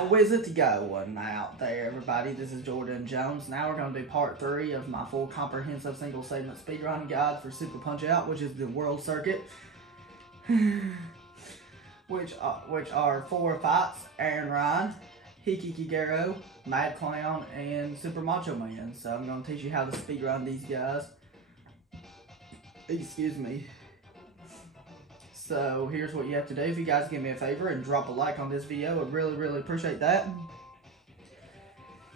How is it going out there, everybody? This is Jordan Jones. Now we're going to do part 3 of my full comprehensive single segment speedrun guide for Super Punchout, which is the world circuit. which are 4 fights: Aaron Ryan, Hiki Guerrero, Mad Clown, and Super Macho Man. So I'm going to teach you how to speedrun these guys. Excuse me. So here's what you have to do. If you guys give me a favor and drop a like on this video, I'd really appreciate that.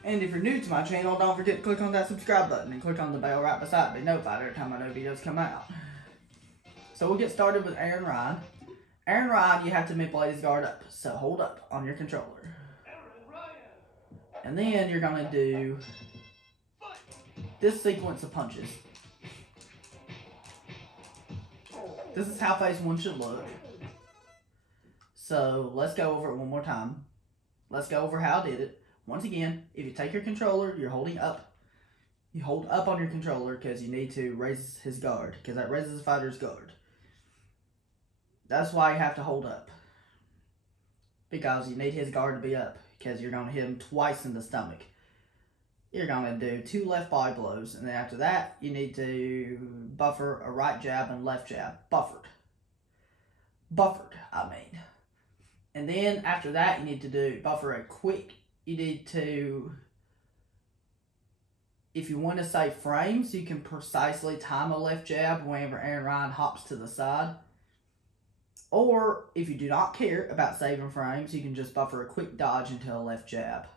And if you're new to my channel, don't forget to click on that subscribe button and click on the bell right beside it to be notified every time my new videos come out. So we'll get started with Aaron Ryan. Aaron Ryan, you have to manipulate his guard up. So hold up on your controller. And then you're going to do this sequence of punches. This is how phase 1 should look. So let's go over it one more time. Let's go over how I did it. Once again, if you take your controller, you're holding up. You hold up on your controller because you need to raise his guard, because that raises the fighter's guard. That's why you have to hold up. Because you need his guard to be up, because you're going to hit him twice in the stomach. You're going to do 2 left body blows, and then after that, you need to buffer a right jab and left jab. Buffered, I mean. And then after that, you need to do buffer a quick. You need to, if you want to save frames, you can precisely time a left jab whenever Aaron Ryan hops to the side. Or if you do not care about saving frames, you can just buffer a quick dodge into a left jab.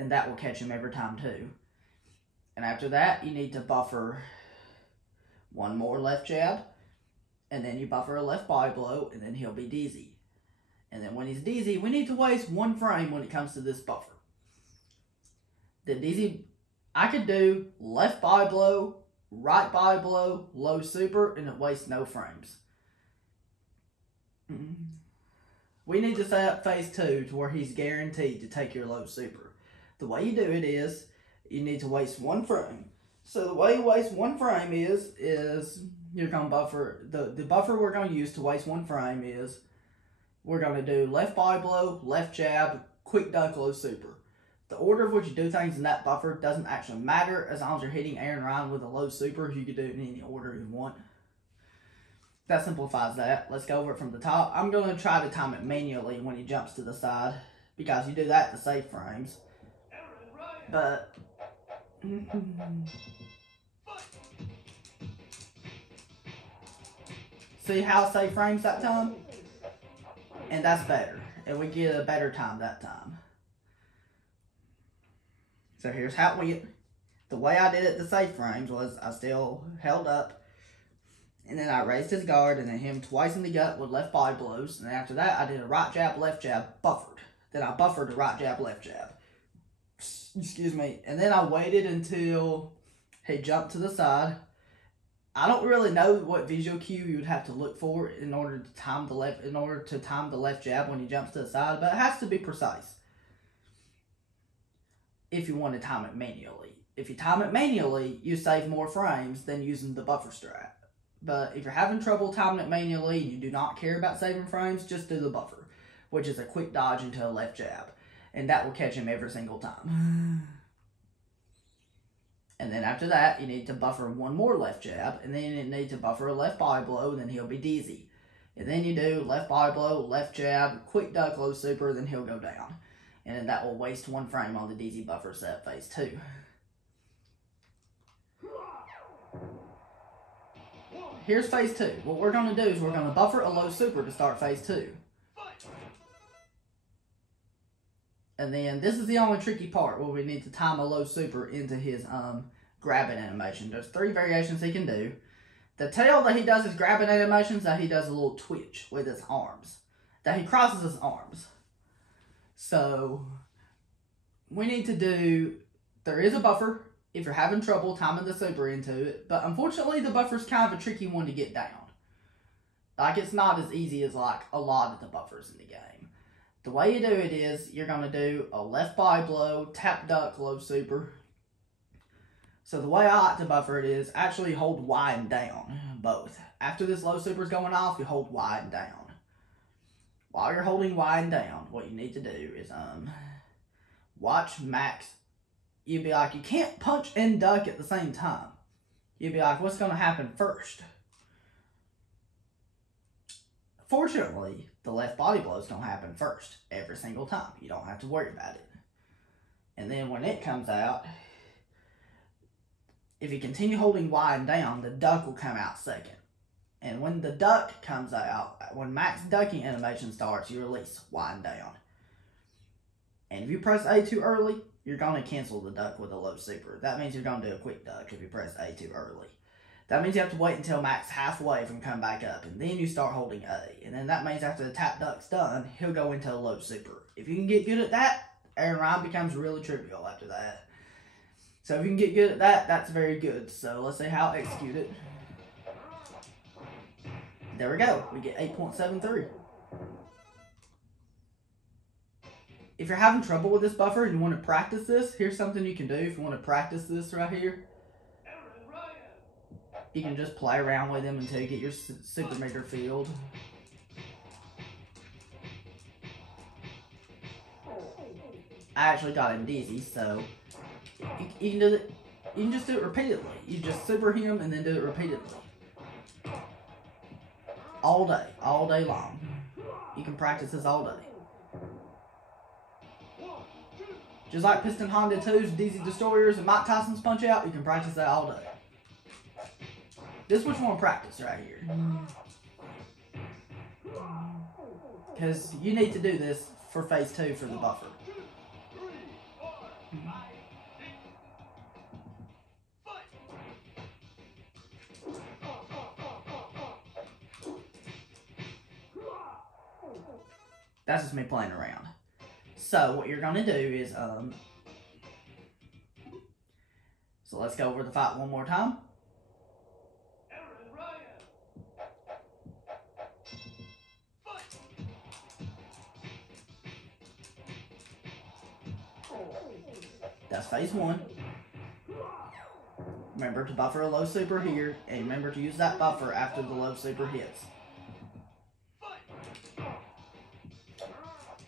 And that will catch him every time too. And after that, you need to buffer 1 more left jab. And then you buffer a left body blow, and then he'll be dizzy. And then when he's dizzy, we need to waste 1 frame when it comes to this buffer. The dizzy, I could do left body blow, right body blow, low super, and it wastes no frames. We need to set up phase 2 to where he's guaranteed to take your low super. The way you do it is, you need to waste 1 frame. So the way you waste 1 frame is you're going to buffer, the buffer we're going to use to waste 1 frame is, we're going to do left body blow, left jab, quick duck, low super. The order of which you do things in that buffer doesn't actually matter, as long as you're hitting Aaron Ryan with a low super. You can do it in any order you want. That simplifies that. Let's go over it from the top. I'm going to try to time it manually when he jumps to the side, because you do that to save frames. But see how I save frames that time? And that's better. And we get a better time that time. So here's how it went. The way I did it to save frames was I still held up, and then I raised his guard, and then hit him twice in the gut with left body blows. And after that, I did a right jab, left jab, buffered. Then I buffered a right jab, left jab. Excuse me. And then I waited until he jumped to the side. I don't really know what visual cue you would have to look for in order to time the left jab when he jumps to the side, but it has to be precise if you want to time it manually. If you time it manually, you save more frames than using the buffer strat. But if you're having trouble timing it manually and you do not care about saving frames, just do the buffer, which is a quick dodge into a left jab. And that will catch him every single time. And then after that, you need to buffer 1 more left jab. And then you need to buffer a left body blow, and then he'll be dizzy. And then you do left body blow, left jab, quick duck, low super, then he'll go down. And then that will waste 1 frame on the dizzy buffer set phase 2. Here's phase 2. What we're going to do is we're going to buffer a low super to start phase 2. And then this is the only tricky part where we need to time a low super into his grabbing animation. There's 3 variations he can do. The tail that he does his grabbing animations, that he does a little twitch with his arms. That he crosses his arms. So we need to do, there is a buffer if you're having trouble timing the super into it. But unfortunately the buffer's kind of a tricky one to get down. Like, it's not as easy as like a lot of the buffers in the game. The way you do it is, you're going to do a left body blow, tap duck, low super. So the way I like to buffer it is, actually hold Y and down, both. After this low super is going off, you hold Y and down. while you're holding Y and down, what you need to do is watch Max. You'd be like, you can't punch and duck at the same time. You'd be like, what's going to happen first? Fortunately, the left body blow is going to happen first every single time. You don't have to worry about it. And then when it comes out, if you continue holding Y and down, the duck will come out second. And when the duck comes out, when Max ducking animation starts, you release Y and down. And if you press A too early, you're going to cancel the duck with a low super. That means you're going to do a quick duck if you press A too early. That means you have to wait until Max halfway from come back up, and then you start holding A. And then that means after the tap duck's done, he'll go into a low super. If you can get good at that, Aaron Ryan becomes really trivial after that. So if you can get good at that, that's very good. So let's see how I execute it. There we go. We get 8.73. If you're having trouble with this buffer and you want to practice this, here's something you can do if you want to practice this right here. You can just play around with them until you get your super meter filled. I actually got him dizzy, so you can do it. You can just do it repeatedly. You just super him and then do it repeatedly. All day long. You can practice this all day. Just like Piston Honda 2's Dizzy Destroyers and Mike Tyson's Punchout, you can practice that all day. This is what you want to practice right here. Because you need to do this for phase 2 for the buffer. That's just me playing around. So what you're going to do is, so let's go over the fight one more time. That's phase 1. Remember to buffer a low super here, and remember to use that buffer after the low super hits.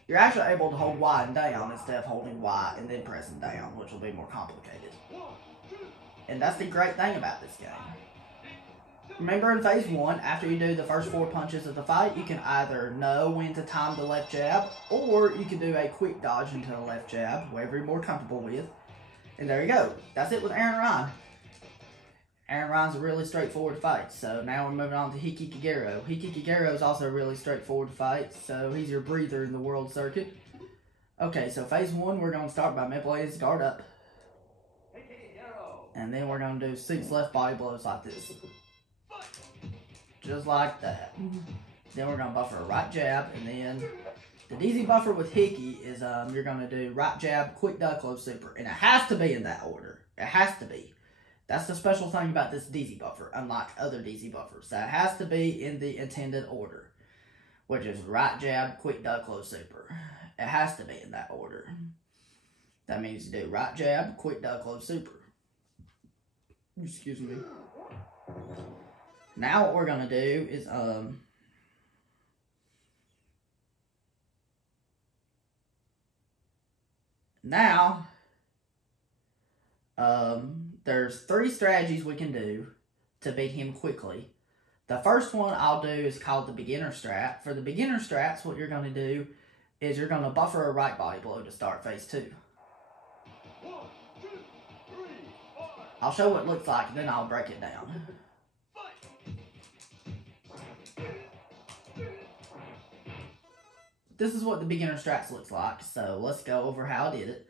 You're actually able to hold Y and down instead of holding Y and then pressing down, which will be more complicated. And that's the great thing about this game. Remember in phase 1, after you do the first 4 punches of the fight, you can either know when to time the left jab, or you can do a quick dodge into a left jab, whatever you're more comfortable with. And there you go. That's it with Aaron Ryan. Aaron Ryan's a really straightforward fight, so now we're moving on to Hiki Guerrero. Hiki Guerrero is also a really straightforward fight, so he's your breather in the world circuit. Okay, so phase 1, we're going to start by manipulating his guard up. And then we're going to do 6 left body blows like this. Just like that. Then we're going to buffer a right jab, and then the DZ buffer with Hiki is you're going to do right jab, quick duck, low super. And it has to be in that order. It has to be. That's the special thing about this DZ buffer, unlike other DZ buffers. So it has to be in the intended order, which is right jab, quick duck, low super. It has to be in that order. That means you do right jab, quick duck, low super. Excuse me. Now what we're going to do is, there's 3 strategies we can do to beat him quickly. The first one I'll do is called the beginner strat. For the beginner strats, what you're going to do is you're going to buffer a right body blow to start phase 2. I'll show what it looks like, and then I'll break it down. This is what the beginner strats looks like, so let's go over how I did it.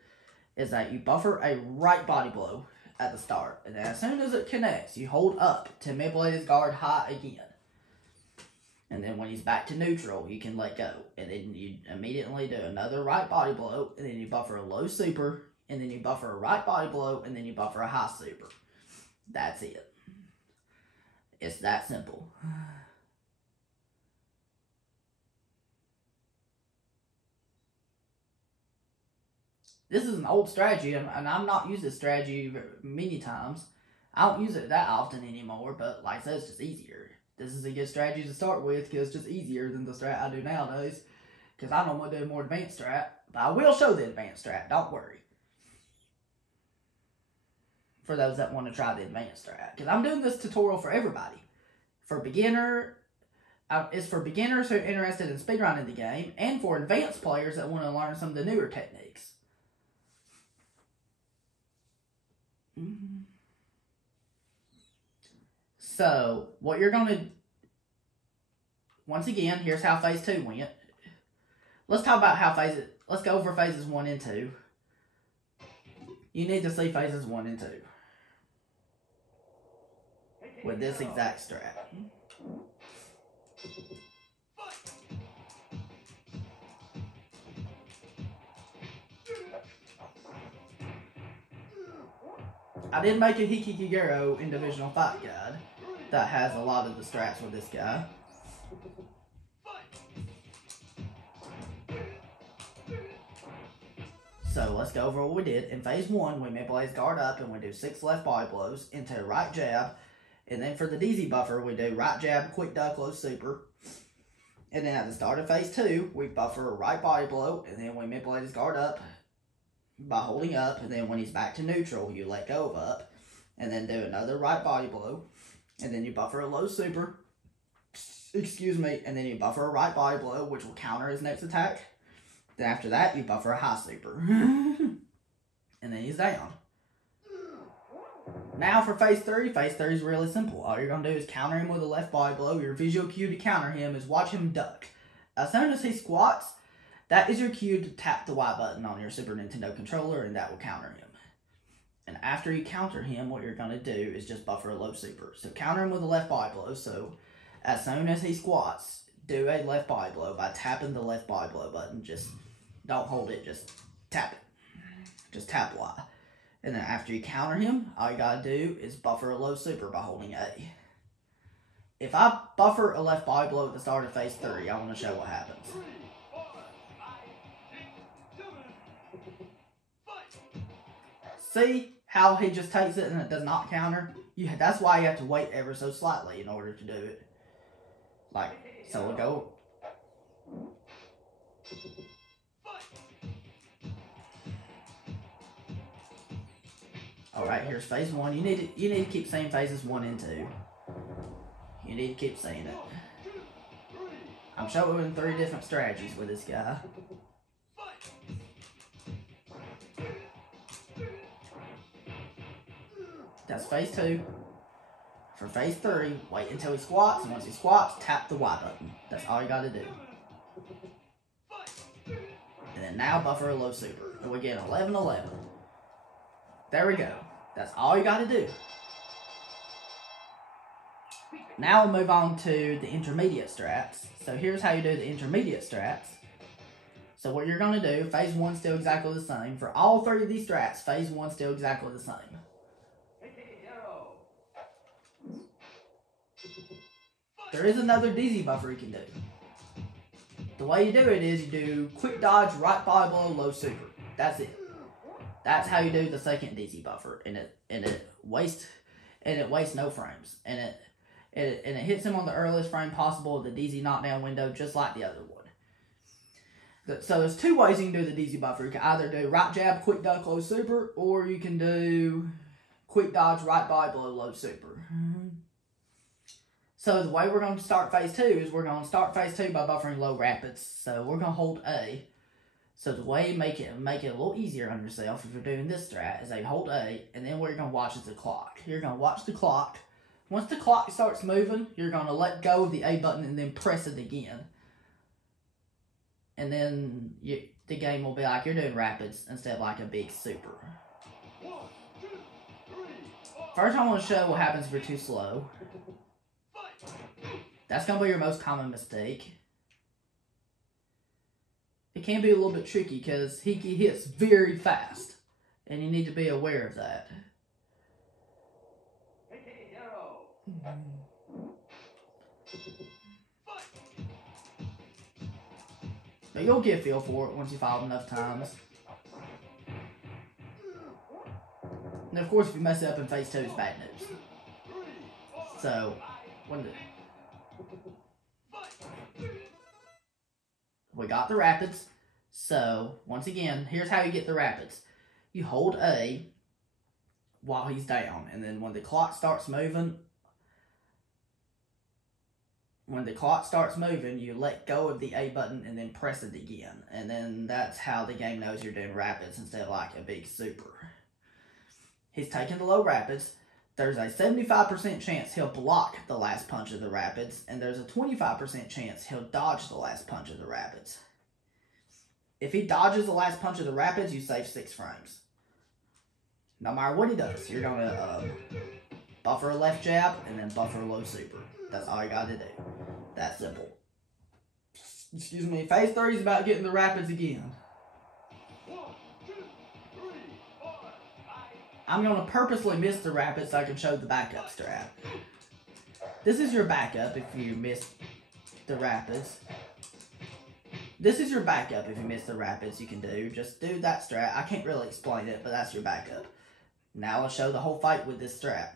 Is that you buffer a right body blow at the start, and then as soon as it connects, you hold up to manipulate his guard high again. And then when he's back to neutral, you can let go. And then you immediately do another right body blow, and then you buffer a low super, and then you buffer a right body blow, and then you buffer a high super. That's it. It's that simple. This is an old strategy, and I'm not using this strategy many times. I don't use it that often anymore, but like I said, it's just easier. This is a good strategy to start with, because it's just easier than the strat I do nowadays. because I don't want to do more advanced strat, but I will show the advanced strat, don't worry. For those that want to try the advanced strat, because I'm doing this tutorial for everybody. For beginner, it's for beginners who are interested in speedrunning the game, and for advanced players that want to learn some of the newer techniques. So, what you're going to... Once again, here's how phase 2 went. Let's talk about how phases... Let's go over phases 1 and 2. You need to see phases 1 and 2. With this exact strat. I did make a Hiki Guerrero in Divisional Fight Guide that has a lot of the strats with this guy. So let's go over what we did. In phase 1, we manipulate his guard up and we do 6 left body blows into a right jab. And then for the DZ buffer, we do right jab, quick duck, low super. And then at the start of phase 2, we buffer a right body blow and then we manipulate his guard up by holding up, and then when he's back to neutral, you let go of up, and then do another right body blow, and then you buffer a low super, and then you buffer a right body blow, which will counter his next attack. Then after that, you buffer a high super, and then he's down. Now for phase 3 is really simple. All you're going to do is counter him with a left body blow. Your visual cue to counter him is watch him duck. As soon as he squats, that is your cue to tap the Y button on your Super Nintendo controller, and that will counter him. And after you counter him, what you're going to do is just buffer a low super. So counter him with a left body blow. So as soon as he squats, do a left body blow by tapping the left body blow button. Just don't hold it, just tap it. Just tap Y. And then after you counter him, all you got to do is buffer a low super by holding A. If I buffer a left body blow at the start of phase 3, I want to show what happens. See how he just takes it and it does not counter? That's why you have to wait ever so slightly in order to do it. Like, so we'll go. Alright, here's phase 1. You need to keep seeing phases 1 and 2. You need to keep seeing it. I'm showing 3 different strategies with this guy. That's phase 2. For phase 3, wait until he squats, and once he squats, tap the Y button. That's all you gotta do. And then now buffer a low super. And we get 11-11. There we go. That's all you gotta do. Now we'll move on to the intermediate strats. So here's how you do the intermediate strats. So what you're gonna do, phase 1 still exactly the same. For all 3 of these strats, phase 1 still exactly the same. There is another DZ buffer you can do. The way you do it is you do quick dodge, right body blow, low super. That's it. That's how you do the second DZ buffer, and it wastes no frames, and it hits him on the earliest frame possible, the DZ knockdown window, just like the other one. So there's 2 ways you can do the DZ buffer. You can either do right jab, quick duck, low super, or you can do quick dodge, right body blow, low super. So the way we're going to start phase 2 is we're going to start phase 2 by buffering low rapids. So we're going to hold A. So the way you make it a little easier on yourself if you're doing this strat is they hold A, and then what you're going to watch is the clock. You're going to watch the clock. Once the clock starts moving, you're going to let go of the A button and then press it again. And then the game will be like you're doing rapids instead of like a big super. First I want to show what happens if you're too slow. That's going to be your most common mistake. It can be a little bit tricky because Hiki hits very fast. And you need to be aware of that. But you'll get a feel for it once you follow enough times. And of course if you mess it up in phase 2 it's bad news. So, we got the rapids. So, once again, here's how you get the rapids. You hold A while he's down, and then when the clock starts moving, you let go of the A button and then press it again. And then that's how the game knows you're doing rapids instead of like a big super. He's taking the low rapids. There's a 75% chance he'll block the last punch of the rapids, and there's a 25% chance he'll dodge the last punch of the rapids. If he dodges the last punch of the rapids, you save 6 frames. No matter what he does, you're going to buffer a left jab and then buffer a low super. That's all you got to do. That simple. Excuse me. Phase 3 is about getting the rapids again. I'm going to purposely miss the rapids so I can show the backup strat. This is your backup if you miss the rapids. This is your backup if you miss the rapids you can do. Just do that strat. I can't really explain it, but that's your backup. Now I'll show the whole fight with this strat.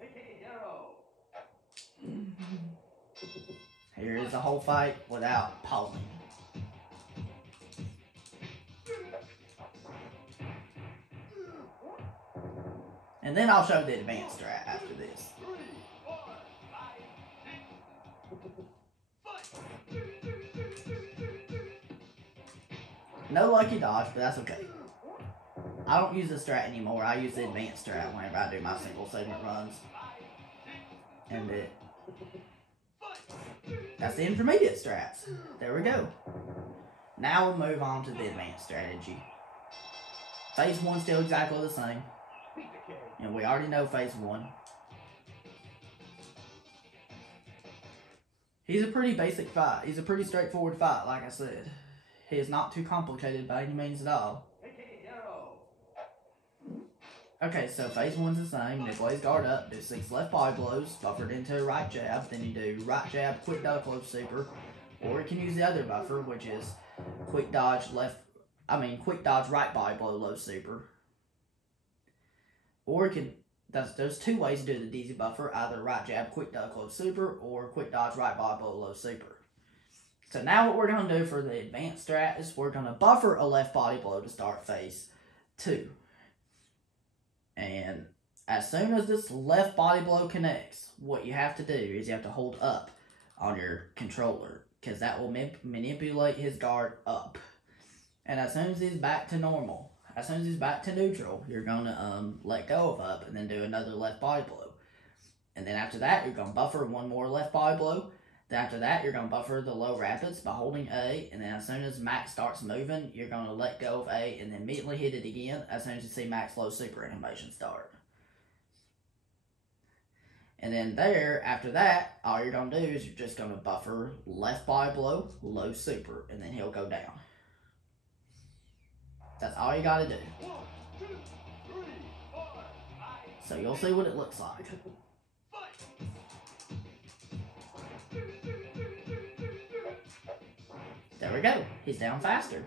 Hiki Guerrero. Here is the whole fight without pausing. And then I'll show the advanced strat after this. No lucky dodge, but that's okay. I don't use the strat anymore. I use the advanced strat whenever I do my single segment runs. And that's the intermediate strats. There we go. Now we'll move on to the advanced strategy. Phase 1 still exactly the same. And we already know phase 1. He's a pretty basic fight. He's a pretty straightforward fight, like I said. He is not too complicated by any means at all. Okay, so phase 1's the same. Midway's guard up, do 6 left body blows, buffered into a right jab, then you do right jab, quick duck, low super, or you can use the other buffer, which is quick dodge right body blow, low super. Or you can, there's 2 ways to do the DZ buffer, either right jab, quick duck, low super, or quick dodge, right body blow, low super. So now what we're going to do for the advanced strat is we're going to buffer a left body blow to start phase 2. And as soon as this left body blow connects, what you have to do is you have to hold up on your controller, because that will manipulate his guard up. And as soon as he's back to normal, as soon as he's back to neutral, you're going to let go of up and then do another left body blow. And then after that, you're going to buffer 1 more left body blow. Then after that, you're going to buffer the low rapids by holding A, and then as soon as Max starts moving, you're going to let go of A and then immediately hit it again as soon as you see Max low super animation start. And then there, after that, all you're going to do is you're just going to buffer left body blow, low super, and then he'll go down. That's all you got to do. 1, 2, 3, 4, 5. So you'll see what it looks like. There we go. He's down faster.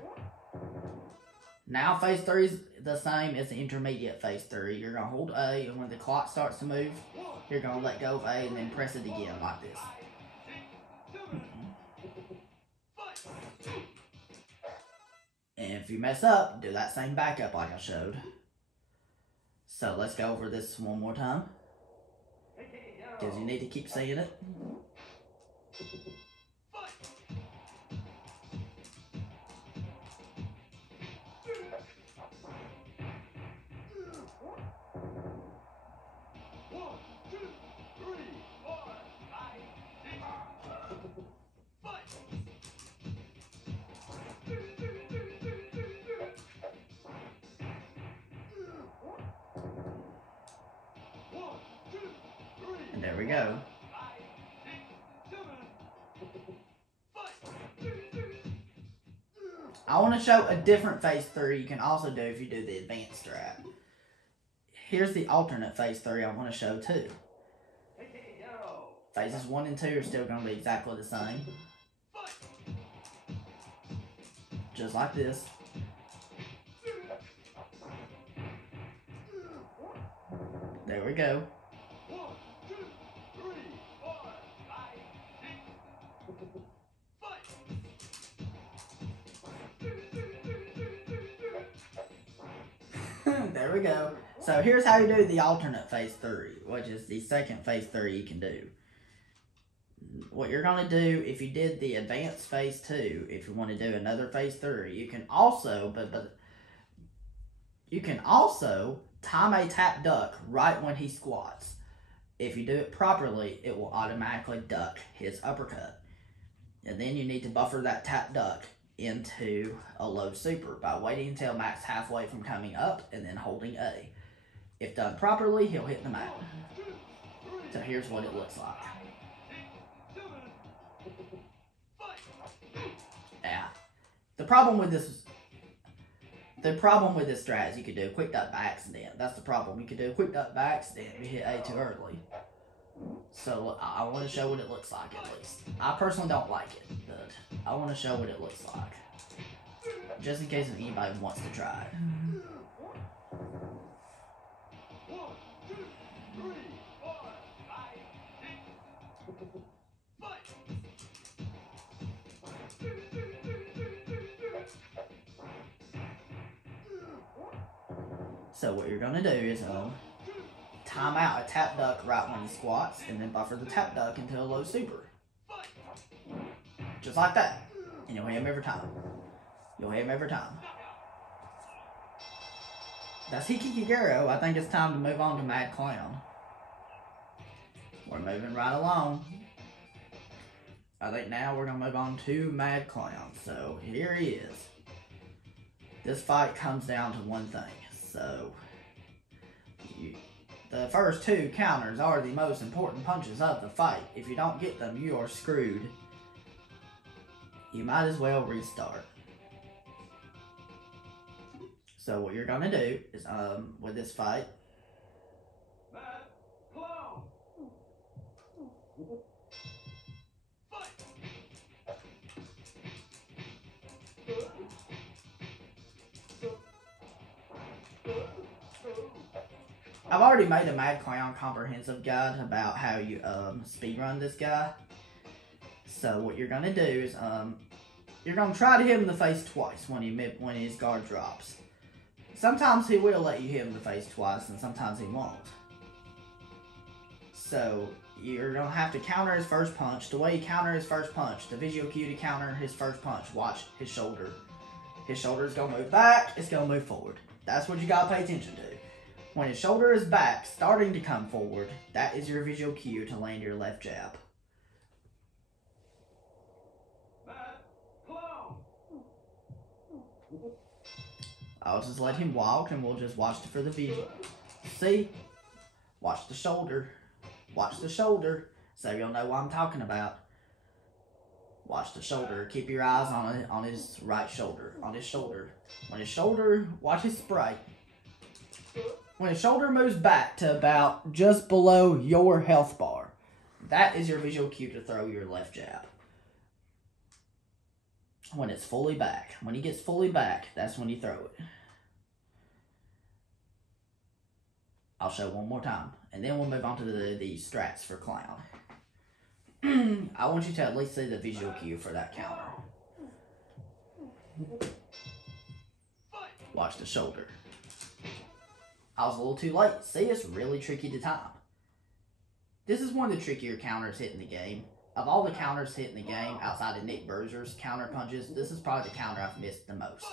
Now phase 3 is the same as the intermediate phase 3. You're going to hold A, and when the clock starts to move, you're going to let go of A and then press it again like this. And if you mess up, do that same backup like I showed. So let's go over this one more time, because you need to keep saying it. And there we go. I want to show a different phase 3 you can also do if you do the advanced strat. Here's the alternate phase 3 I want to show too. Phases 1 and 2 are still going to be exactly the same. Just like this. There we go. There we go. So here's how you do the alternate phase 3, which is the second phase 3 you can do. What you're going to do, if you did the advanced phase 2, if you want to do another phase 3, you can also, you can also time a tap duck right when he squats. If you do it properly, it will automatically duck his uppercut. And then you need to buffer that tap duck into a low super by waiting until Mac's halfway from coming up and then holding A. If done properly, he'll hit the mat. So here's what it looks like. Yeah. The problem with this strat is you could do a quick duck by accident. That's the problem. You could do a quick duck by accident if you hit A too early. So I want to show what it looks like at least. I personally don't like it, but I want to show what it looks like. Just in case anybody wants to try it. 1, 2, 3, 4, 5, 6, So what you're going to do is time out a tap duck right when he squats and then buffer the tap duck into a low super. Just like that. And you'll hit him every time. You'll hit him every time. That's Hiki Guerrero. I think it's time to move on to Mad Clown. We're moving right along. I think now we're going to move on to Mad Clown. So here he is. This fight comes down to one thing. So the first 2 counters are the most important punches of the fight. If you don't get them, you are screwed. You might as well restart. So what you're gonna do is, with this fight, I've already made a Mad Clown comprehensive guide about how you speedrun this guy. So what you're gonna do is you're gonna try to hit him in the face twice when his guard drops. Sometimes he will let you hit him in the face twice, and sometimes he won't. So you're gonna have to counter his first punch. The way you counter his first punch, the visual cue to counter his first punch, watch his shoulder. His shoulder is gonna move back, it's gonna move forward. That's what you gotta pay attention to. When his shoulder is back, starting to come forward, that is your visual cue to land your left jab. I'll just let him walk and we'll just watch for the visual. See? Watch the shoulder. Watch the shoulder. So you'll know what I'm talking about. Watch the shoulder. Keep your eyes on his right shoulder. On his shoulder. When his shoulder, watch his sprite. When his shoulder moves back to about just below your health bar, that is your visual cue to throw your left jab. When it's fully back. When he gets fully back, that's when you throw it. I'll show one more time. And then we'll move on to the strats for Clown. I want you to at least see the visual cue for that counter. Watch the shoulder. I was a little too late. See, it's really tricky to time. This is one of the trickier counters hitting the game. Of all the counters hitting the game, outside of Nick Burzer's counter punches, this is probably the counter I've missed the most.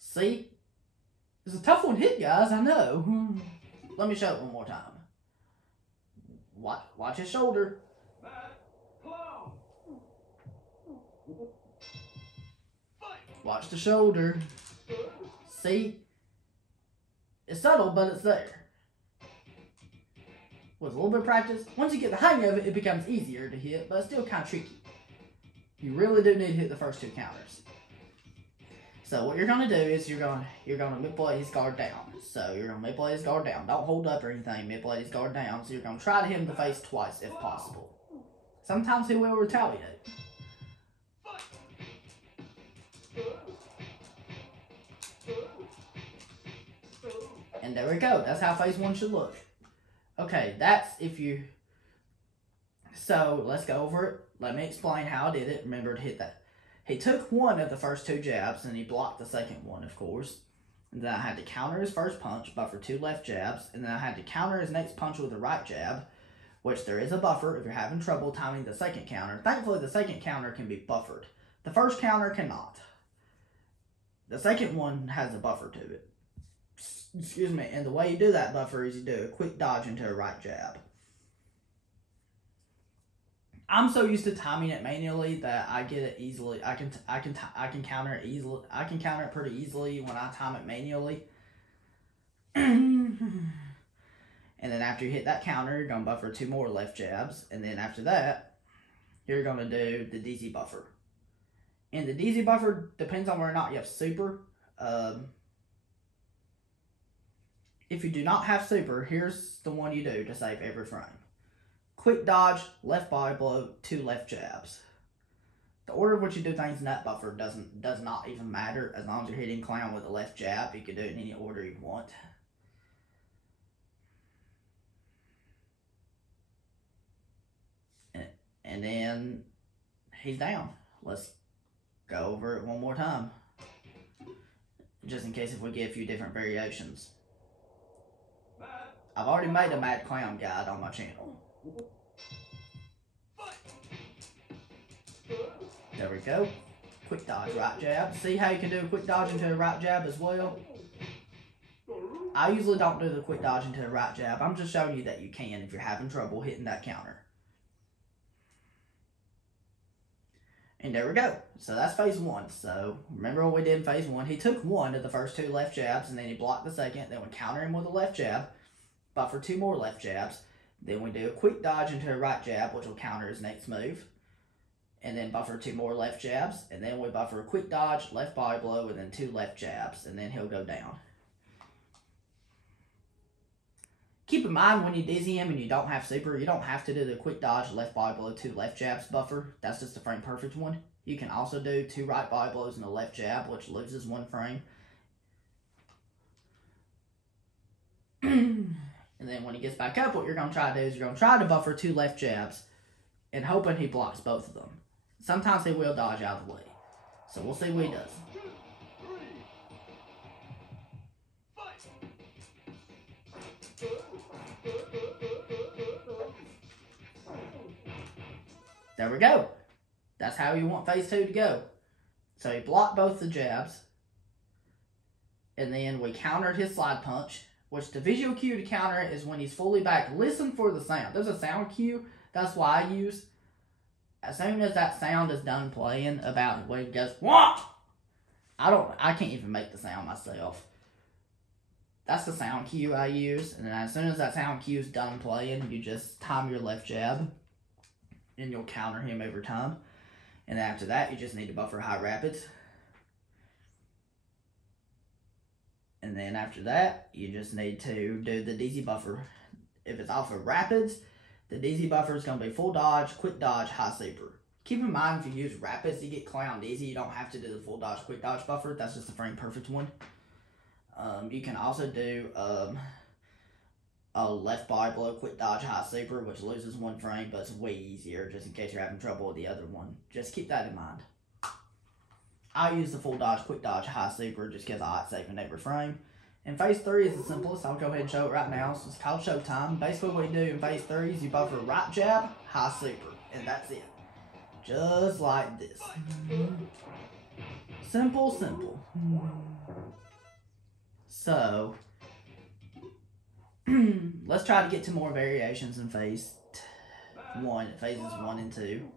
See? It's a tough one to hit, guys, I know. Let me show it one more time. Watch his shoulder. Watch the shoulder. See? It's subtle, but it's there. With a little bit of practice, once you get the hang of it, it becomes easier to hit, but it's still kind of tricky. You really do need to hit the first 2 counters. So what you're going to do is you're going to manipulate his guard down. So you're going to manipulate his guard down. Don't hold up or anything. Manipulate his guard down. So you're going to try to hit him in the face twice if possible. Sometimes he will retaliate. And there we go. That's how phase 1 should look. Okay, that's if you... So, let's go over it. Let me explain how I did it. Remember to hit that. He took one of the first 2 jabs, and he blocked the second one, of course. And then I had to counter his first punch, buffer 2 left jabs, and then I had to counter his next punch with a right jab, which there is a buffer if you're having trouble timing the second counter. Thankfully, the second counter can be buffered. The first counter cannot. The second one has a buffer to it. Excuse me. And the way you do that buffer is you do a quick dodge into a right jab. I'm so used to timing it manually that I get it easily. I can counter it easily. I can counter it pretty easily when I time it manually. And then after you hit that counter, you're gonna buffer 2 more left jabs, and then after that, you're gonna do the DZ buffer. And the DZ buffer depends on whether or not you have super. If you do not have super, here's the one you do to save every frame. Quick dodge, left body blow, 2 left jabs. The order of which you do things in that buffer does not even matter. As long as you're hitting clown with a left jab, you can do it in any order you want. And then he's down. Let's go over it one more time, just in case if we get a few different variations. I've already made a Mad Clown guide on my channel. There we go. Quick dodge, right jab. See how you can do a quick dodge into a right jab as well? I usually don't do the quick dodge into a right jab. I'm just showing you that you can if you're having trouble hitting that counter. And there we go. So that's phase 1. So remember what we did in phase 1? He took 1 of the first 2 left jabs, and then he blocked the second. Then we counter him with a left jab, buffer 2 more left jabs. Then we do a quick dodge into a right jab, which will counter his next move. And then buffer 2 more left jabs. And then we buffer a quick dodge, left body blow, and then 2 left jabs. And then he'll go down. Keep in mind when you dizzy him and you don't have super, you don't have to do the quick dodge, left body blow, 2 left jabs buffer. That's just the frame perfect one. You can also do 2 right body blows and a left jab, which loses 1 frame. And then when he gets back up, what you're going to try to do is you're going to try to buffer 2 left jabs and hoping he blocks both of them. Sometimes he will dodge out of the way. So we'll see what he does. There we go. That's how you want phase 2 to go. So he blocked both the jabs. And then we countered his slide punch, which the visual cue to counter it is when he's fully back. Listen for the sound. There's a sound cue. That's why I use. As soon as that sound is done playing about when he goes, "Wah!" I can't even make the sound myself. That's the sound cue I use. And then as soon as that sound cue is done playing, you just time your left jab. And you'll counter him every time. And after that, you just need to buffer high rapids. And then after that, you just need to do the DZ buffer. If it's off of rapids, the DZ buffer is going to be full dodge, quick dodge, high super. Keep in mind, if you use rapids to get clown DZ, you don't have to do the full dodge, quick dodge buffer. That's just the frame perfect one. You can also do a left body blow, quick dodge, high super, which loses 1 frame, but it's way easier, just in case you're having trouble with the other one. Just keep that in mind. I use the full dodge, quick dodge, high super, just because I like saving every frame. And phase 3 is the simplest. I'll go ahead and show it right now. So it's called Showtime. Basically what you do in phase 3 is you buffer right jab, high super, and that's it. Just like this. Simple, simple. So let's try to get to more variations in phase 1, phases 1 and 2.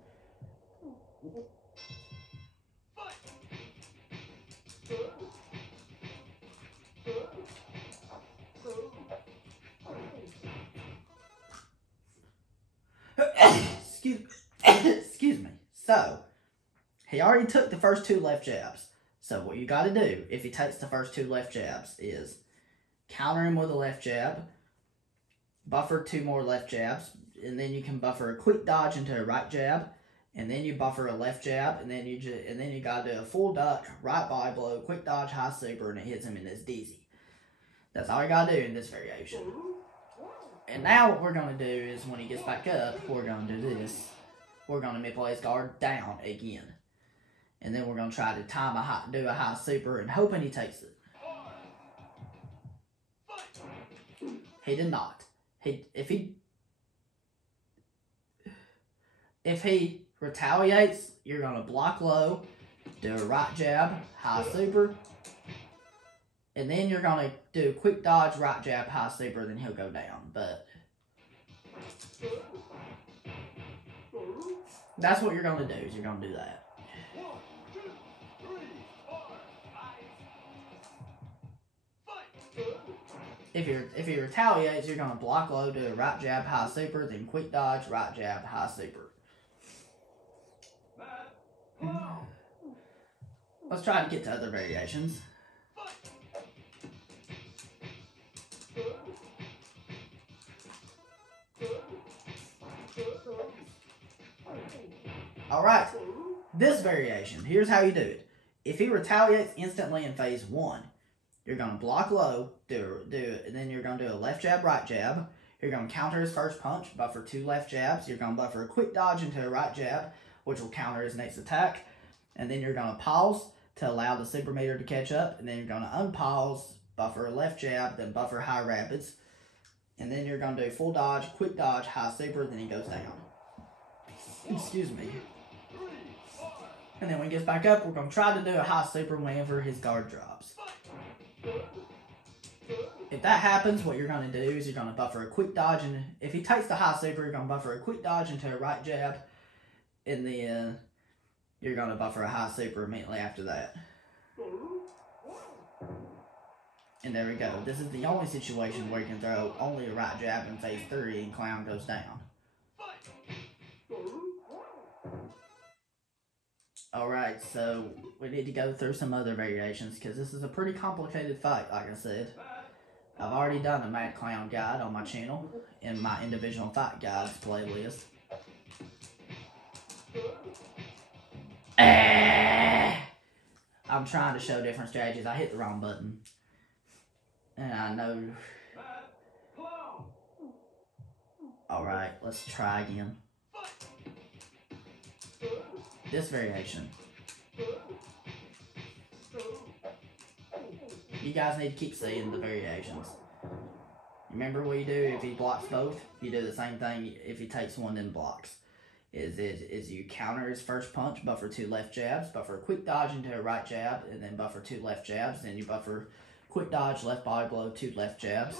Excuse me. So, he already took the first 2 left jabs. So what you got to do, if he takes the first 2 left jabs, is counter him with a left jab, buffer 2 more left jabs, and then you can buffer a quick dodge into a right jab, and then you buffer a left jab, and then you got to do a full duck, right body blow, quick dodge, high super, and it hits him in his DZ. That's all you got to do in this variation. And now what we're going to do is when he gets back up, we're going to do this. We're going to manipulate his guard down again. And then we're going to try to do a high super and hoping he takes it. He did not. If he retaliates, you're gonna block low, do a right jab, high super, and then you're gonna do quick dodge, right jab, high super, then he'll go down. But that's what you're gonna do. Is you're gonna do that. 1, 2, 3, 4, 5. Fight. If he retaliates, you're gonna block low, do a right jab, high super, then quick dodge, right jab, high super. Let's try to get to other variations. Alright, this variation, here's how you do it. If he retaliates instantly in phase 1, you're going to block low, and then you're going to do a left jab, right jab. You're going to counter his first punch, buffer 2 left jabs. You're going to buffer a quick dodge into a right jab, which will counter his next attack. And then you're going to pause to allow the super meter to catch up. And then you're going to unpause, buffer a left jab, then buffer high rapids. And then you're going to do full dodge, quick dodge, high super, then he goes down. Excuse me. And then when he gets back up, we're going to try to do a high super whenever his guard drops. If that happens, what you're going to do is you're going to buffer a quick dodge. And if he takes the high super, you're going to buffer a quick dodge into a right jab. And then you're going to buffer a high super immediately after that. And there we go. This is the only situation where you can throw only a right jab in phase 3 and Clown goes down. Alright, so we need to go through some other variations because this is a pretty complicated fight, like I said. I've already done a Mad Clown guide on my channel in my individual fight guides playlist. I'm trying to show different strategies. I hit the wrong button. And I know. Alright, let's try again. This variation. You guys need to keep seeing the variations. Remember what you do if he blocks both? You do the same thing if he takes one then blocks. Is you counter his first punch, buffer 2 left jabs, buffer a quick dodge into a right jab, and then buffer 2 left jabs, then you buffer quick dodge, left body blow, 2 left jabs.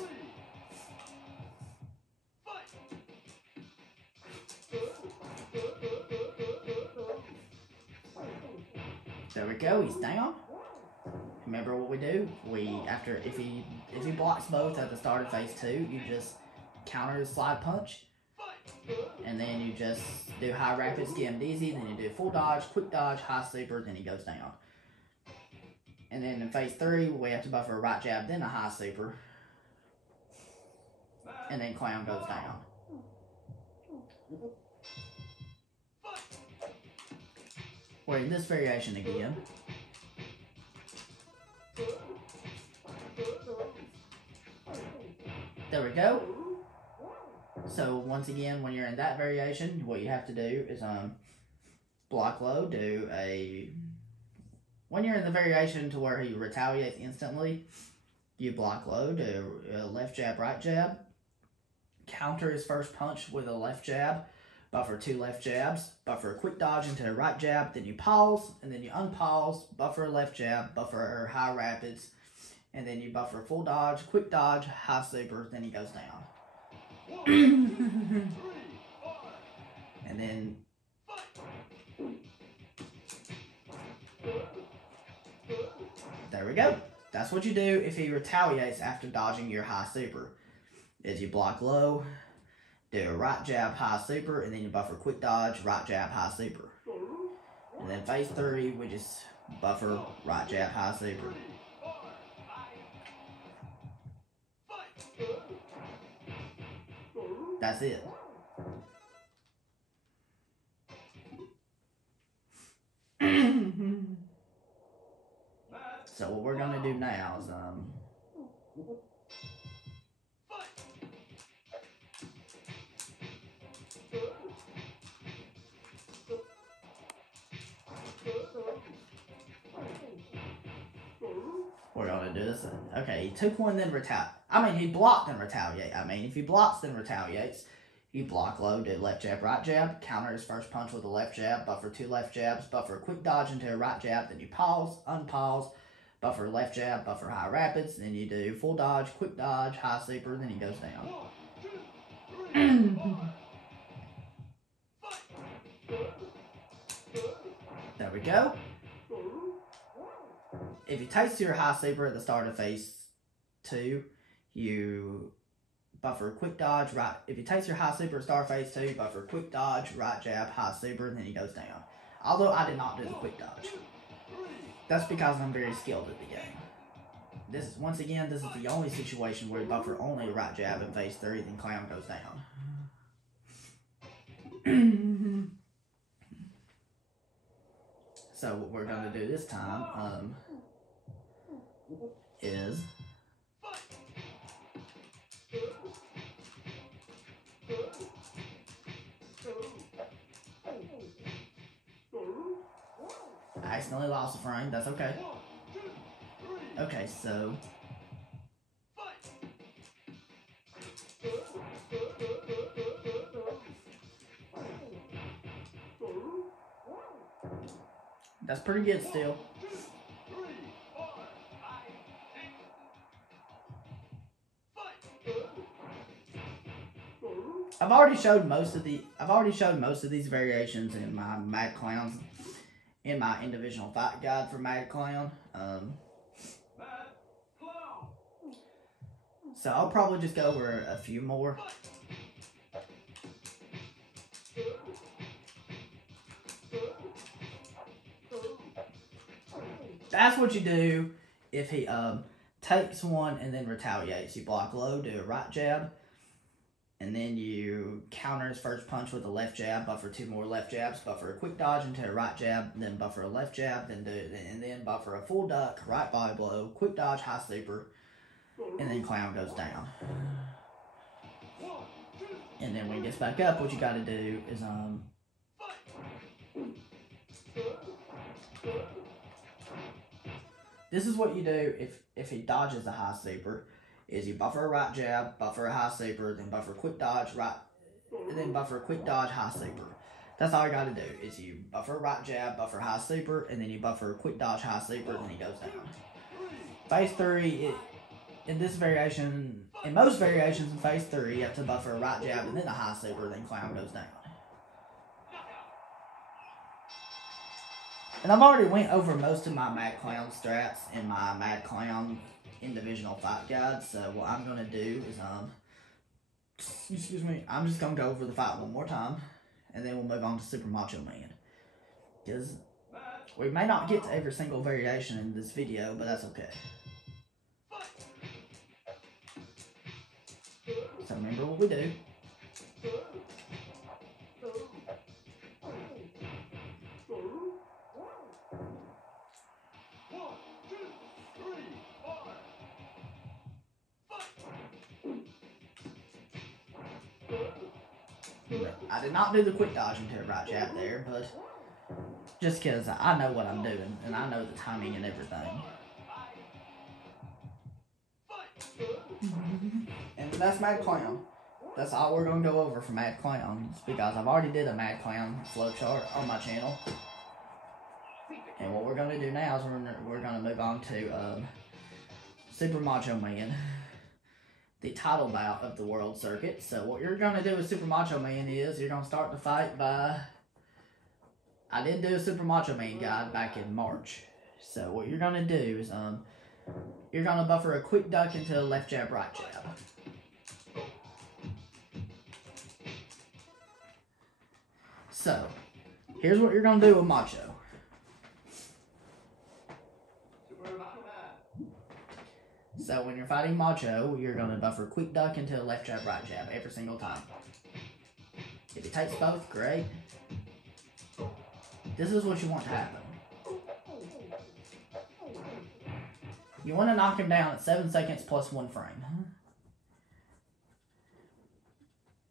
There we go, he's down. Remember what we do? If he blocks both at the start of phase 2, you just counter his slide punch. And then you just do high rapids, get him easy, then you do full dodge, quick dodge, high super, then he goes down. And then in phase 3, we have to buffer a right jab, then a high super. And then Clown goes down. We're in this variation again. There we go. So once again, when you're in that variation, what you have to do is block low, when you're in the variation to where he retaliates instantly, you block low, do a left jab, right jab, counter his first punch with a left jab, buffer 2 left jabs, buffer a quick dodge into a right jab, then you pause, and then you unpause, buffer a left jab, buffer high rapids, and then you buffer full dodge, quick dodge, high super, then he goes down. And then there we go. That's what you do if he retaliates after dodging your high super. Is you block low, do a right jab, high super, and then you buffer quick dodge, right jab, high super. And then phase 3, we just buffer right jab, high super. That's it. So what we're gonna do now is we're gonna do this. Okay, he took one, then he blocked and retaliate. If he blocks, then retaliates. You block low, do left jab, right jab, counter his first punch with a left jab, buffer 2 left jabs, buffer a quick dodge into a right jab, then you pause, unpause, buffer left jab, buffer high rapids, then you do full dodge, quick dodge, high super, then he goes down. 1, 2, 3, 4. There we go. If he takes your high super at the start of phase 2, you buffer a quick dodge, right. If he takes your high super at start phase 2, buffer quick dodge, right jab, high super, and then he goes down. Although I did not do the quick dodge. That's because I'm very skilled at the game. Once again, this is the only situation where you buffer only a right jab in phase 3, then clown goes down. So what we're going to do this time is I accidentally lost a frame, that's okay. Okay, so that's pretty good still. I've already showed most of these variations in my Mad Clowns, in my individual fight guide for Mad Clown. So I'll probably just go over a few more. That's what you do if he takes one and then retaliates. You block low, do a right jab, and then you counter his first punch with a left jab, buffer 2 more left jabs, buffer a quick dodge into a right jab, then buffer a left jab, then buffer a full duck, right body blow, quick dodge, high super, and then clown goes down. And then when he gets back up, what you gotta do is this is what you do if he dodges a high super, is you buffer a right jab, buffer a high super, then buffer a quick dodge, high super. That's all you gotta do, is you buffer a right jab, buffer high super, and then you buffer a quick dodge, high super, and then he goes down. Phase 3, in most variations in phase 3, you have to buffer a right jab and then a high super, then clown goes down. And I've already went over most of my Mad Clown strats in my Mad Clown individual fight guide, so what I'm going to do is, I'm just going to go over the fight one more time, and then we'll move on to Super Macho Man. Because we may not get to every single variation in this video, but that's okay. So remember what we do. I did not do the quick dodge into a right jab there, but just because I know what I'm doing, and I know the timing and everything. And that's Mad Clown. That's all we're going to go over for Mad Clown, because I've already did a Mad Clown flowchart on my channel. And what we're going to do now is we're going to move on to Super Macho Man, the title bout of the World Circuit. So what you're going to do with Super Macho Man is you're going to start the fight by... I did do a Super Macho Man guide back in March. So what you're going to do is you're going to buffer a quick duck into a left jab, right jab. So, here's what you're going to do with Macho. So when you're fighting Macho, you're going to buffer quick duck into a left jab, right jab every single time. If he takes both, great. This is what you want to happen. You want to knock him down at 7 seconds plus 1 frame.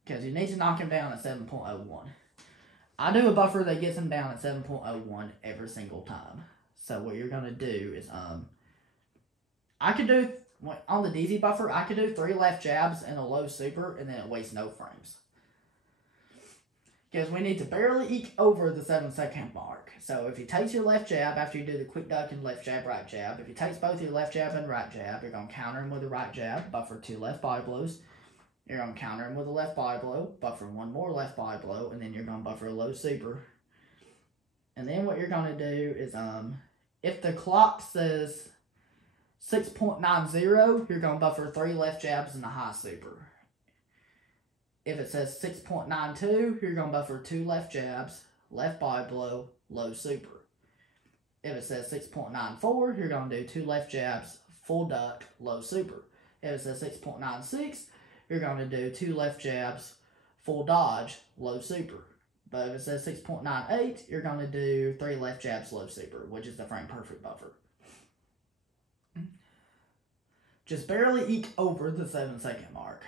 Because you need to knock him down at 7.01. I do a buffer that gets him down at 7.01 every single time. So what you're going to do is, I could do, on the DZ buffer, I could do 3 left jabs and a low super, and then it wastes no frames. Because we need to barely eke over the 7-second mark. So if he takes your left jab after you do the quick duck and left jab, right jab, if he takes both your left jab and right jab, you're going to counter him with a right jab, buffer 2 left body blows. You're going to counter him with a left body blow, buffer 1 more left body blow, and then you're going to buffer a low super. And then what you're going to do is, if the clock says 6.90, you're going to buffer 3 left jabs and a high super. If it says 6.92, you're going to buffer 2 left jabs, left body blow, low super. If it says 6.94, you're going to do 2 left jabs, full duck, low super. If it says 6.96, you're going to do 2 left jabs, full dodge, low super. But if it says 6.98, you're going to do 3 left jabs, low super, which is the frame perfect buffer. Just barely eke over the 7-second mark.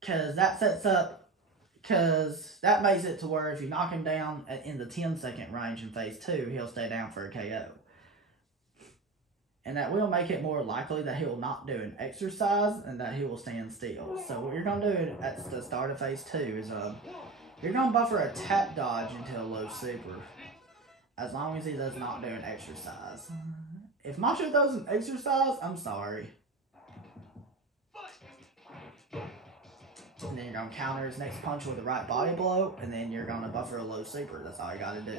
Because that sets up, because that makes it to where if you knock him down in the 10-second range in phase 2, he'll stay down for a KO. And that will make it more likely that he will not do an exercise and that he will stand still. So what you're going to do at the start of phase 2 is you're going to buffer a tap dodge into a low super. As long as he does not do an exercise. If Macho does an exercise, I'm sorry. And then you're going to counter his next punch with a right body blow, and then you're going to buffer a low super. That's all you got to do.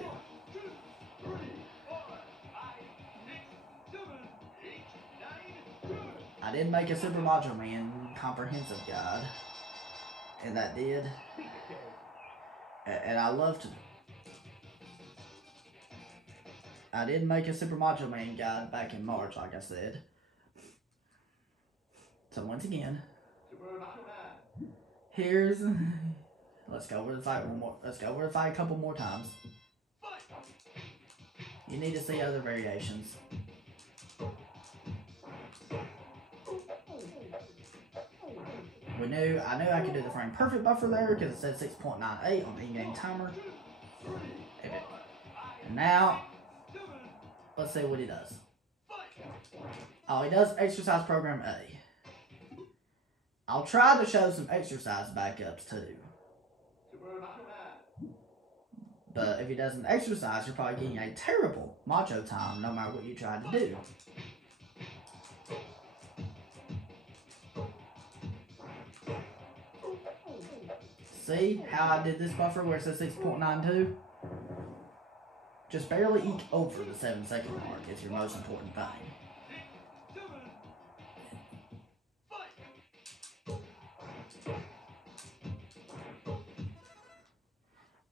I did make a Super Macho Man comprehensive guide, and that did. And I did make a Super Macho Man guide back in March, like I said. So once again, here's, let's go over the fight one more. Let's go over the fight a couple more times. You need to see other variations. I knew I could do the frame perfect buffer there because it said 6.98 on the in-game timer. And now, let's see what he does. Oh, he does exercise program A. I'll try to show some exercise backups too. But if he does an exercise, you're probably getting a terrible Macho time no matter what you try to do. See how I did this buffer where it says 6.92? Just barely eke over the 7-second mark. It's your most important thing.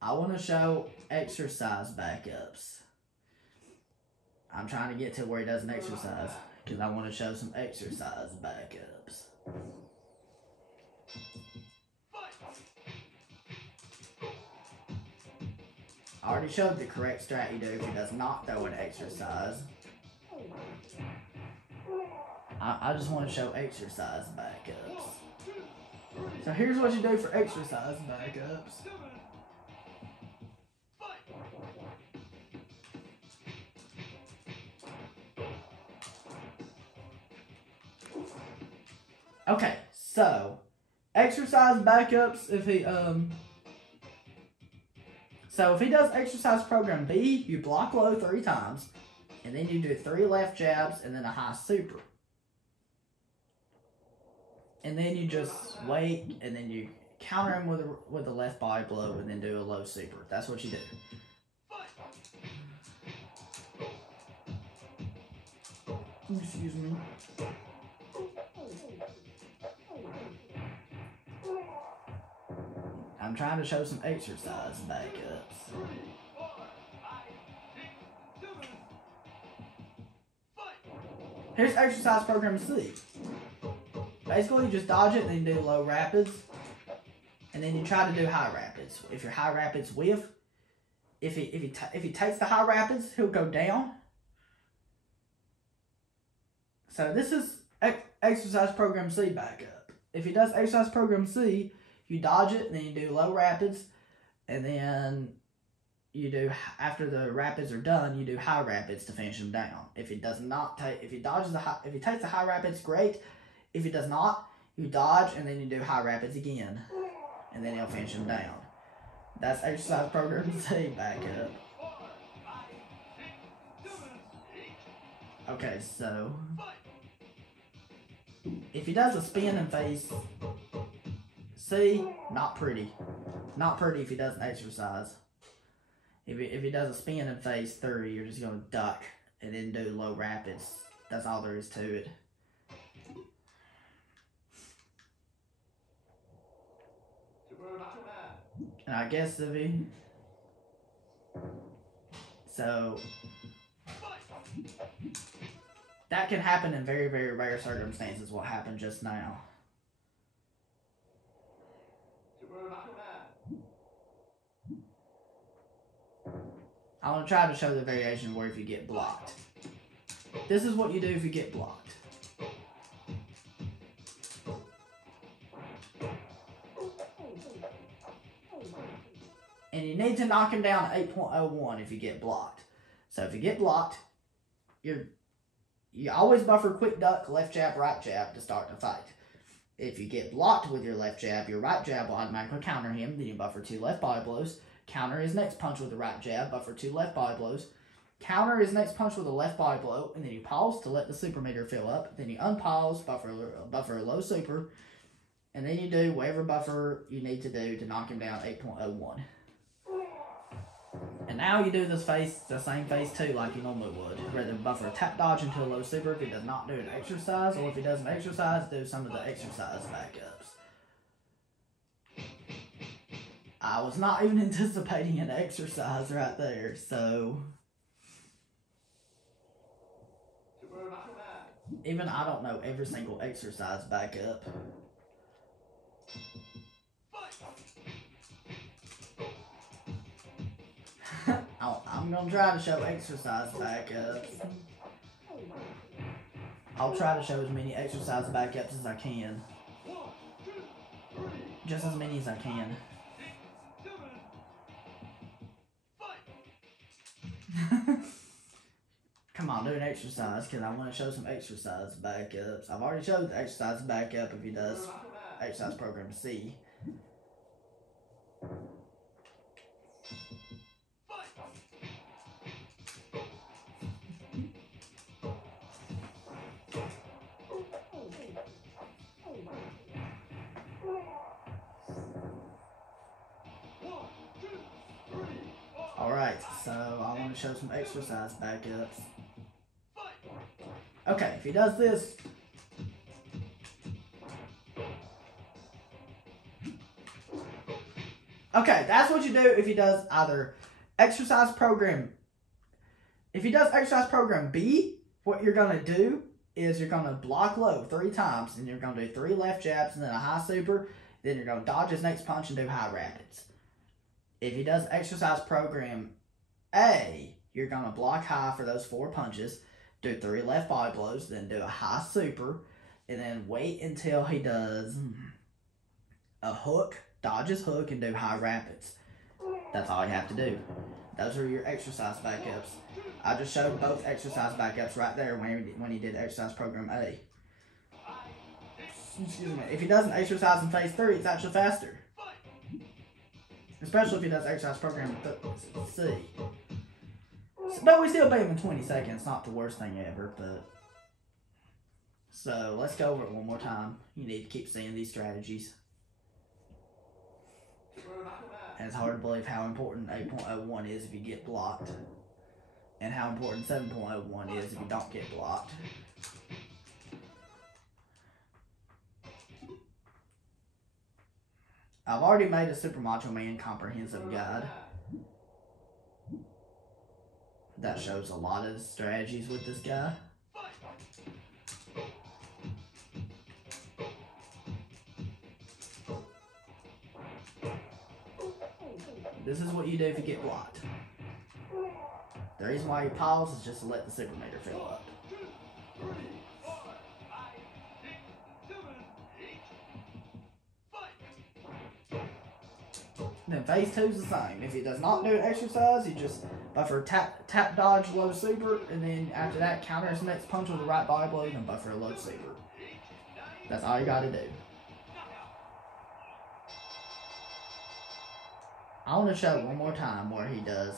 I want to show exercise backups. I'm trying to get to where he does an exercise because I want to show some exercise backups. I already showed the correct strat you do if he does not throw an exercise. I just want to show exercise backups. So here's what you do for exercise backups. Okay, so exercise backups if he so if he does exercise program B, you block low 3 times, and then you do 3 left jabs and then a high super. And then you just wait, and then you counter him with a left body blow, and then do a low super. That's what you do. Excuse me. I'm trying to show some exercise backups. Here's exercise program C. Basically, you just dodge it and then do low rapids. And then you try to do high rapids. If your high rapids whiff, if he takes the high rapids, he'll go down. So this is exercise program C backup. If he does exercise program C, you dodge it, and then you do low rapids, and then you do, after the rapids are done, you do high rapids to finish him down. If he does not take, if he dodges if he takes the high rapids, great. If he does not, you dodge and then you do high rapids again, and then he'll finish him down. That's exercise program C. Back up. Okay, so if he does a spin and face C, not pretty. Not pretty if he does an exercise. If he does a spin in phase 3, you're just going to duck and then do low rapids. That's all there is to it. And I guess if he... So... That can happen in very, very rare circumstances, what happened just now. I'm going to try to show the variation where if you get blocked. This is what you do if you get blocked. And you need to knock him down to 8.01 if you get blocked. So if you get blocked, you always buffer quick duck, left jab, right jab to start the fight. If you get blocked with your left jab, your right jab will automatically counter him. Then you buffer 2 left body blows. Counter his next punch with the right jab, buffer 2 left body blows. Counter his next punch with a left body blow, and then you pause to let the super meter fill up. Then you unpause, buffer a low super, and then you do whatever buffer you need to do to knock him down 8.01. And now you do this phase, the same phase 2 like you normally would. Rather than buffer a tap dodge into a low super if he does not do an exercise, or if he does an exercise, do some of the exercise backups. I was not even anticipating an exercise right there, so... Even I don't know every single exercise backup. I'm going to try to show exercise backups. I'll try to show as many exercise backups as I can. Just as many as I can. Come on, do an exercise because I want to show some exercise backups. I've already showed the exercise backup if he does exercise program C. Alright, so I want to show some exercise backups. Okay, if he does this... Okay, that's what you do if he does either exercise program... If he does exercise program B, what you're going to do is you're going to block low 3 times, and you're going to do 3 left jabs and then a high super, then you're going to dodge his next punch and do high rapids. If he does exercise program A, you're going to block high for those 4 punches, do 3 left body blows, then do a high super, and then wait until he does a hook, dodge his hook, and do high rapids. That's all you have to do. Those are your exercise backups. I just showed both exercise backups right there when he did exercise program A. Excuse me. If he does an exercise in phase 3, it's actually faster. Especially if he does exercise program C. But we still beat him in 20 seconds. Not the worst thing ever, but... So, let's go over it one more time. You need to keep seeing these strategies. And it's hard to believe how important 8.01 is if you get blocked. And how important 7.01 is if you don't get blocked. I've already made a Super Macho Man comprehensive guide that shows a lot of strategies with this guy. This is what you do if you get blocked. The reason why you pause is just to let the super meter fill up. Then phase 2 is the same. If he does not do an exercise, you just buffer tap dodge low super, and then after that counter his next punch with a right body blow, and then buffer a low super. That's all you gotta do. I want to show one more time where he does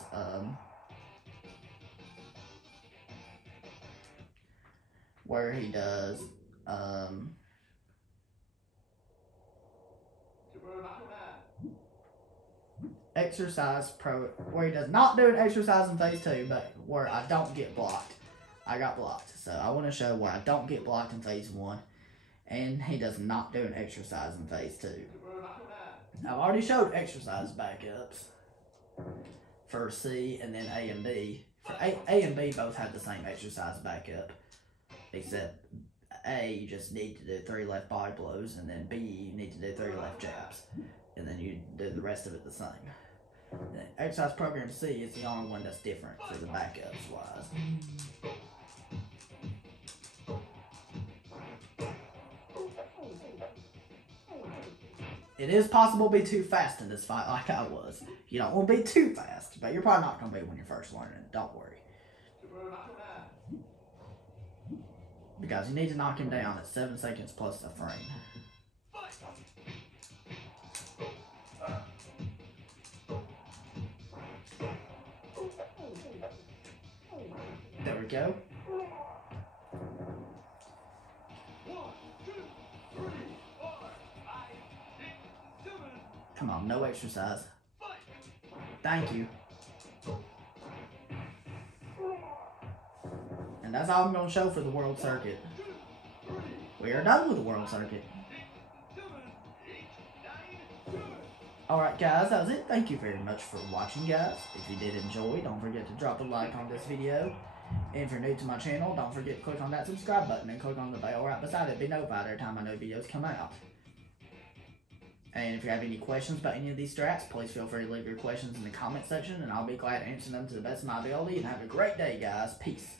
exercise pro, where he does not do an exercise in phase 2, but where I don't get blocked. I got blocked, so I want to show where I don't get blocked in phase 1, and he does not do an exercise in phase 2. I've already showed exercise backups for C and then A and B. For A and B both have the same exercise backup, except A you just need to do 3 left body blows, and then B you need to do 3 left jabs, and then you do the rest of it the same. The exercise program C is the only one that's different for the backups wise. It is possible to be too fast in this fight like I was. You don't want to be too fast, but you're probably not going to be when you're first learning. Don't worry. Because you need to knock him down at 7 seconds plus a frame. There we go. 1, 2, 3, 4, 5, 6, 7. Come on, no exercise. Thank you. And that's all I'm going to show for the World Circuit. We are done with the World Circuit. Alright guys, that was it. Thank you very much for watching, guys. If you did enjoy, don't forget to drop a like on this video. And if you're new to my channel, don't forget to click on that subscribe button and click on the bell right beside it to be notified every time my new videos come out. And if you have any questions about any of these strats, please feel free to leave your questions in the comment section, and I'll be glad to answer them to the best of my ability. And have a great day, guys. Peace.